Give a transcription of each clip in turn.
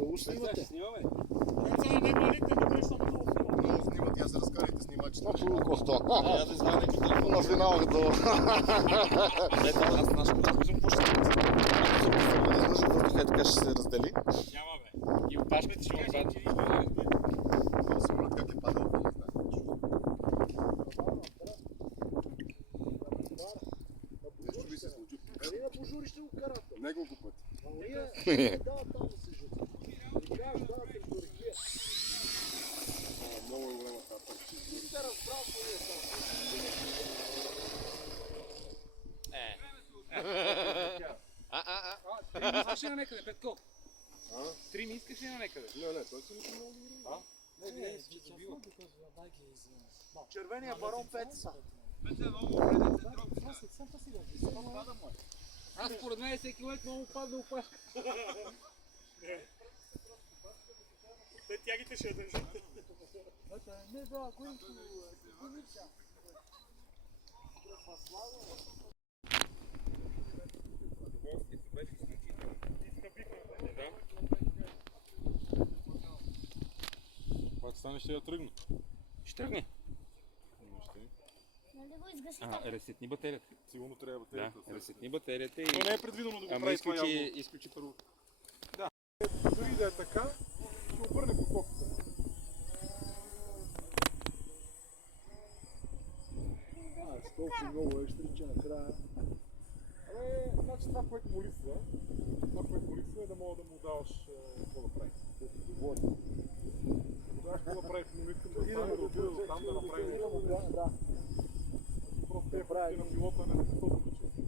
Много снимате. Снимаме. Само не малите, да нещо много снимат. Много снимат, я се разкарайте снимачите. Точно коста. Я да извадя някакви телефон. На финал като... Ето, аз нашето разкажем какво ще се да издържа въздуха и така ще се раздели. Няма бе. И опашките ще отзад. Самолет как е падал, не знам. Нещо ви се случи. Къде на пожури ще го карате? Няколко пъти. Да, там да се жути. Играеш, да, срещу рекия. Много е голема тази парчи. Ти сте разбрал, кой е там. Три ми искаш ли на некъде, Петко? Три ми искаш ли на некъде? Не, той си мисля много добре. Не, че добива. Червения барон Пеца. Аз според мен всеки момент много падна опашка. Те тягите ще държат. Не, да, кой Когато стане ще я тръгна. Ще тръгне. Нали го изгаси? Ресетни батерията. Сигурно трябва Да, батерията. ресетни батерията и... То не е предвидено да го Ама прави това явно. изключи първо. Дори да е така, ще обърне посоката. С толкова много ещрича накрая. Значи това, което му липсва, е да мога да му даваш какво да прави. Да ти говори. Да, какво да прави, но искам да стане, да отида до там, да направи нещо. Да. Просто те прави на пилота не са толкова често.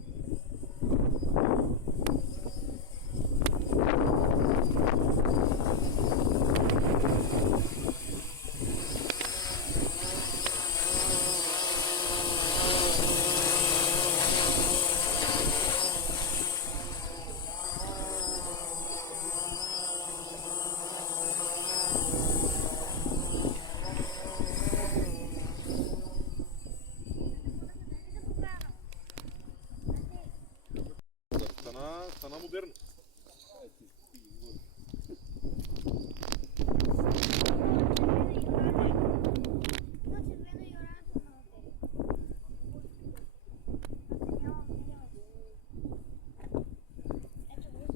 Стана модерно.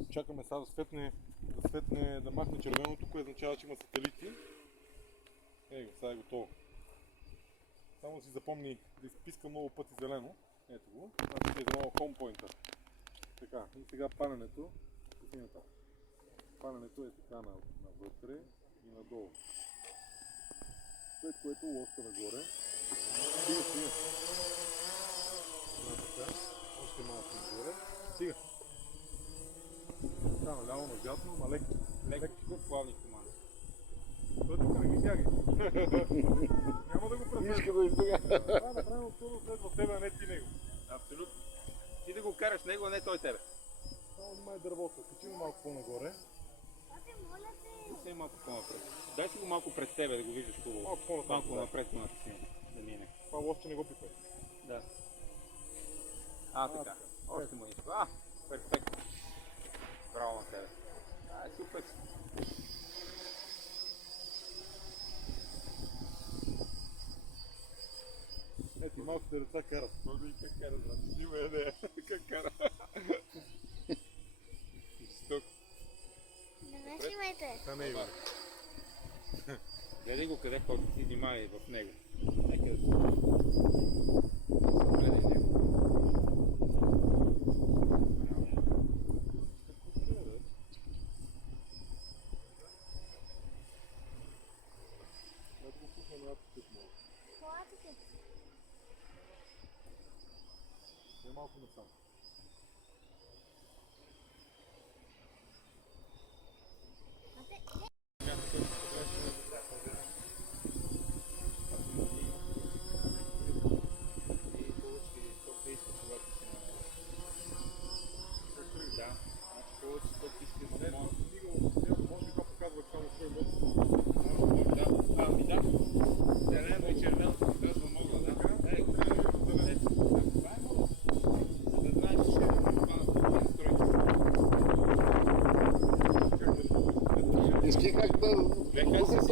Чакаме сега да светне, да махне червеното, което означава, че има сателити. Ей, сега е готово. Само си запомни да изписка много пъти зелено. Ето го. Значи е за много хоумпойнтър. Така, и сега паленето. Паленето е така навътре и надолу. След което лоста нагоре. Стига. Така, още малко нагоре. Стига. Така, наляво, надясно, ма леко. Леко плавни команди. Той тук не ги тягай. Няма да го преследва. Мишка го избега. Това направено това следва тебе, а не ти него. Абсолютно. Ти да го караш него, а не той тебе. Само внимай дървото. Качи го малко по-нагоре. Все малко по-напред. Дай си го малко пред тебе да го виждаш хубаво. Малко по-натам. Малко напред по да мине. Това лоще не го пипай. Да. Така. Още му нищо. Перфектно. Браво на тебе. Супер. Ето, малките деца карат. Може и как кара, брат. Снима не. Как кара. Сток. Не ме снимайте. Това не е Иван. Гледай го къде ходи, си внимай в него. Нека да гледай него. Ето го пусна на апите малко. Колатите. Не малко насам.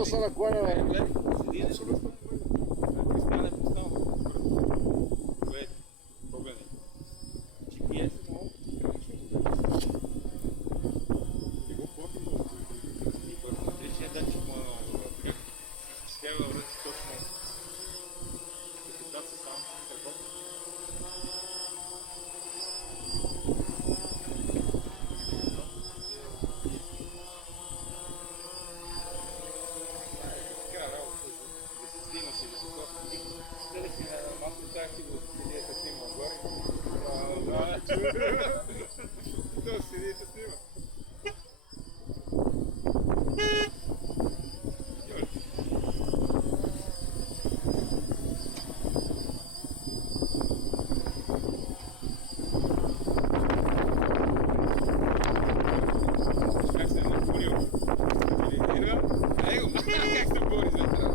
то се накланя. Абсолютно. Кристален постал. Гледай, погледни. GPS е много и барометричният датчик му е много добър. Как изчислява във връзка точно капитация само какво. Да, седи и те снима. Как се е напорил? Его, как се бори за това?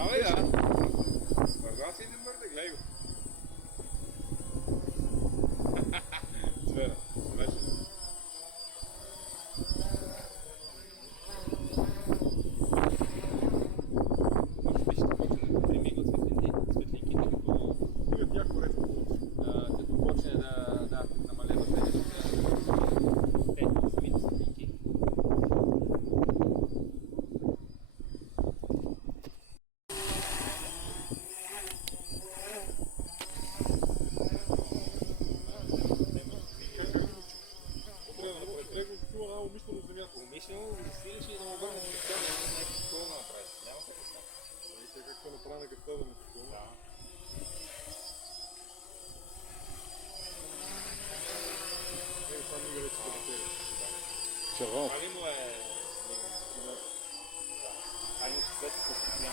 Абе, да. Върза си и не мърде, гледай го. Звера, смешно. Може би ще почне да примигат светлинките, като почне да намалява те самите светлинки. Умишлено засилиш и да му върнеш капитана и някакво такова да направиш. Няма как да стане. Вижте как се направи на капитана на такова. Да. Ей, това ми вече да бъде. Червено. Али му е... Да. Али му се света с светлина.